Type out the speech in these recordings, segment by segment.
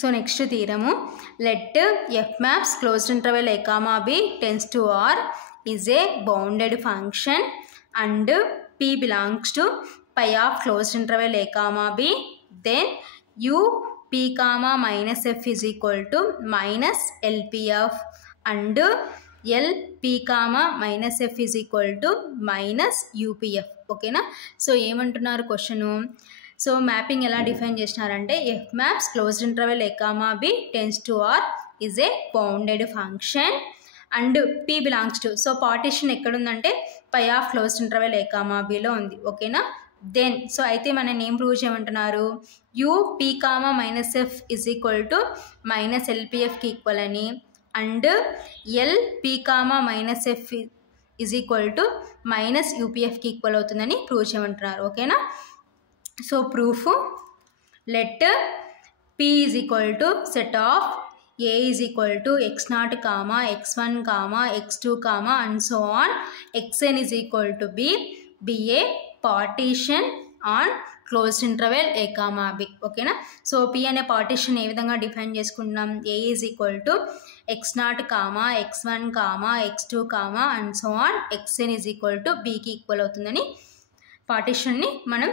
So next థీరము, let F maps closed interval a comma b tends to R is a bounded function and p belongs to pi of closed interval a comma b, then u p comma minus f is equal to minus lpf and l p comma minus f is equal to minus upf. ఓకేనా? So ఏమంటున్నారు question, so mapping ఎలా define చేసినారంటే f maps closed interval a comma b tends to R is a bounded function and p belongs to, so partition ఎక్కడుందంటే పై of closed interval a comma b లో ఉంది. ఓకేనా? Then so అయితే మనం ఏం ప్రూవ్ చేయమంటున్నారు, u p comma minus f is equal to minus ఎల్పిఎఫ్కి ఈక్వల్ అని and L p comma minus f is equal to minus యూపీఎఫ్కి ఈక్వల్ అవుతుందని ప్రూవ్ చేయమంటున్నారు. ఓకేనా? So proof, let p is equal to set of a is equal to x0 comma x1 comma x2 comma and so on xn is equal to b be a partition on closed interval a comma b. ఓకేనా? So p అనే partition ఏ విధంగా define చేసుకుంటున్నాం, a is equal to x0 comma x1 comma x2 comma and so on xn is equal to bకి equal అవుతుందని పార్టీషన్ని మనం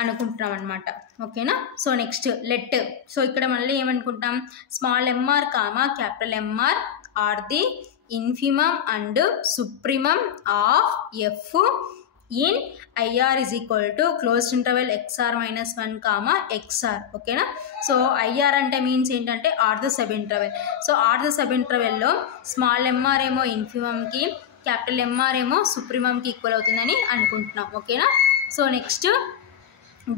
అనుకుంటున్నాం అనమాట. ఓకేనా? సో నెక్స్ట్ లెట్, సో ఇక్కడ మళ్ళీ ఏమనుకుంటాం, small MR comma capital MR are the infimum and supremum of f in IR is equal to closed interval XR minus 1 comma XR. ఓకేనా? సో ఐఆర్ అంటే మీన్స్ ఏంటంటే are the sub interval. So are the sub ఇంటర్వెల్లో small MR ఏమో ఇన్ఫిమమ్కి, capital MR ఏమో సుప్రీమమ్కి equal అవుతుందని అనుకుంటున్నాం. ఓకేనా? So next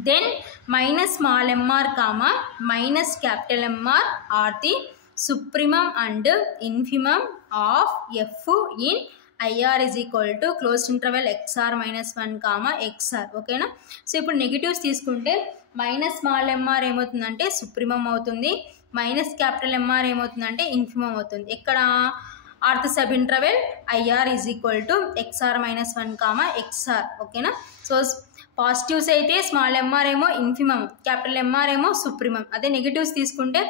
then minus small mr comma minus capital mr are the supremum and infimum of f in IR is equal to closed interval xr minus 1 comma xr. ఓకేనా? So ఇప్పుడు negatives తీసుకుంటే minus small MR ఏమవుతుందంటే supremum అవుతుంది, minus capital MR ఏమవుతుందంటే infimum అవుతుంది. ఎక్కడ are the sub interval IR is equal to XR minus 1 comma XR. ఓకేనా? So positives అయితే స్మాల్ ఎంఆర్ ఏమో ఇన్ఫిమమ్, క్యాపిటల్ ఎంఆర్ ఏమో సుప్రీమమ్. అదే నెగిటివ్స్ తీసుకుంటే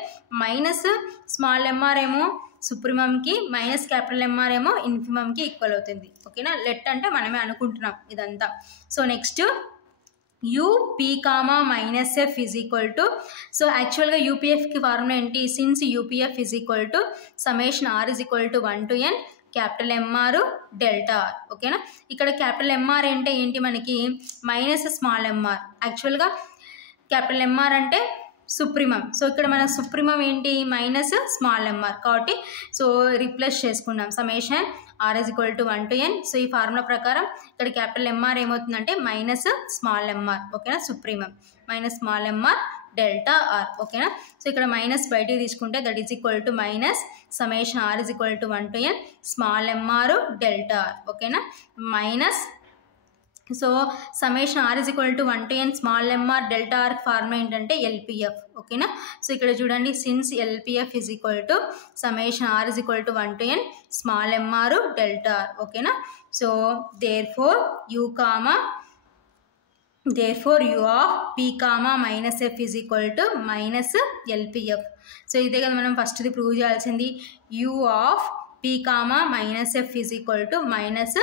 మైనస్ స్మాల్ ఎంఆర్ ఏమో సుప్రీమమ్కి, మైనస్ క్యాపిటల్ ఎంఆర్ ఏమో ఇన్ఫిమమ్కి ఈక్వల్ అవుతుంది. ఓకేనా? లెట్ అంటే మనమే అనుకుంటున్నాం ఇదంతా. So next u p comma minus F is equal to, so యాక్చువల్గా యూపీఎఫ్కి ఫార్ములా ఏంటి, since UPF is equal to summation R is equal to 1 to n capital MR delta R. ఓకేనా? ఇక్కడ క్యాపిటల్ ఎంఆర్ అంటే ఏంటి, మనకి మైనస్ స్మాల్ ఎంఆర్. యాక్చువల్గా capital MR అంటే సుప్రీమం, సో ఇక్కడ మన సుప్రీమం ఏంటి మైనస్ స్మాల్ ఎంఆర్ కాబట్టి సో రీప్లేస్ చేసుకున్నాం summation R is equal to 1 to n. So ఈ ఫార్ములా ప్రకారం ఇక్కడ క్యాపిటల్ ఎంఆర్ ఏమవుతుందంటే మైనస్ స్మాల్ ఎంఆర్. ఓకేనా? Supremum minus small MR delta R. ఓకేనా? సో ఇక్కడ మైనస్ బయటికి తీసుకుంటే that is equal to minus summation R is equal to 1 to n small MR delta R. ఓకేనా? Minus, so summation R is equal to 1 to n small MR delta R formula ఏంటంటే LPF. ఓకేనా? So ఇక్కడ చూడండి, since LPF is equal to summation R is equal to 1 to n small MR delta R. ఓకేనా? So therefore u of p comma minus f is equal to minus LPF. So ఇదే కదా మనం ఫస్ట్ది prove చేయాల్సింది, u of p comma minus f is equal to minus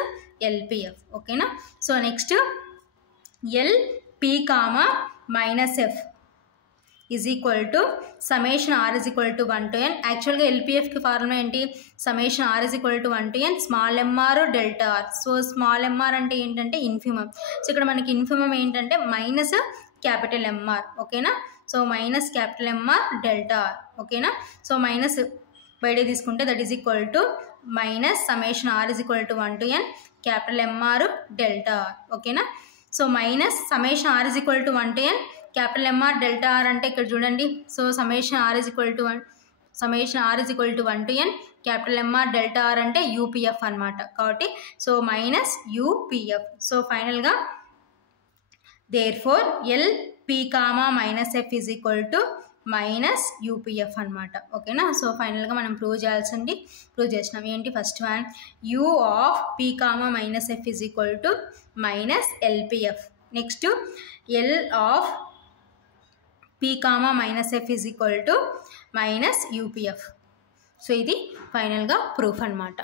LPF. ఓకేనా? So next l p comma minus f is equal to summation r is equal to 1 to n. యాక్చువల్గా ఎల్పిఎఫ్కి formula ఏంటి, summation R is equal to 1 to n small MR delta R. So small MR అంటే ఏంటంటే infimum. So ఇక్కడ మనకి infimum ఏంటంటే minus capital MR. ఓకేనా? So minus capital MR delta R. ఓకేనా? సో మైనస్ బయట తీసుకుంటే that is equal to minus summation R is equal to 1 to n capital MR delta R. ఓకేనా? So minus summation R is equal to 1 to n capital MR delta R అంటే ఇక్కడ చూడండి, so summation R is equal to 1 to n capital MR delta R అంటే UPF అనమాట. కాబట్టి so minus UPF. So ఫైనల్గా therefore L P comma minus F is equal to minus UPF అనమాట. ఓకేనా? So ఫైనల్గా మనం ప్రూవ్ చేసినాం ఏంటి, first one u of P comma minus F is equal to minus LPF. Next L of p comma minus F is equal to minus UPF. So ఇది ఫైనల్గా proof అన్నమాట.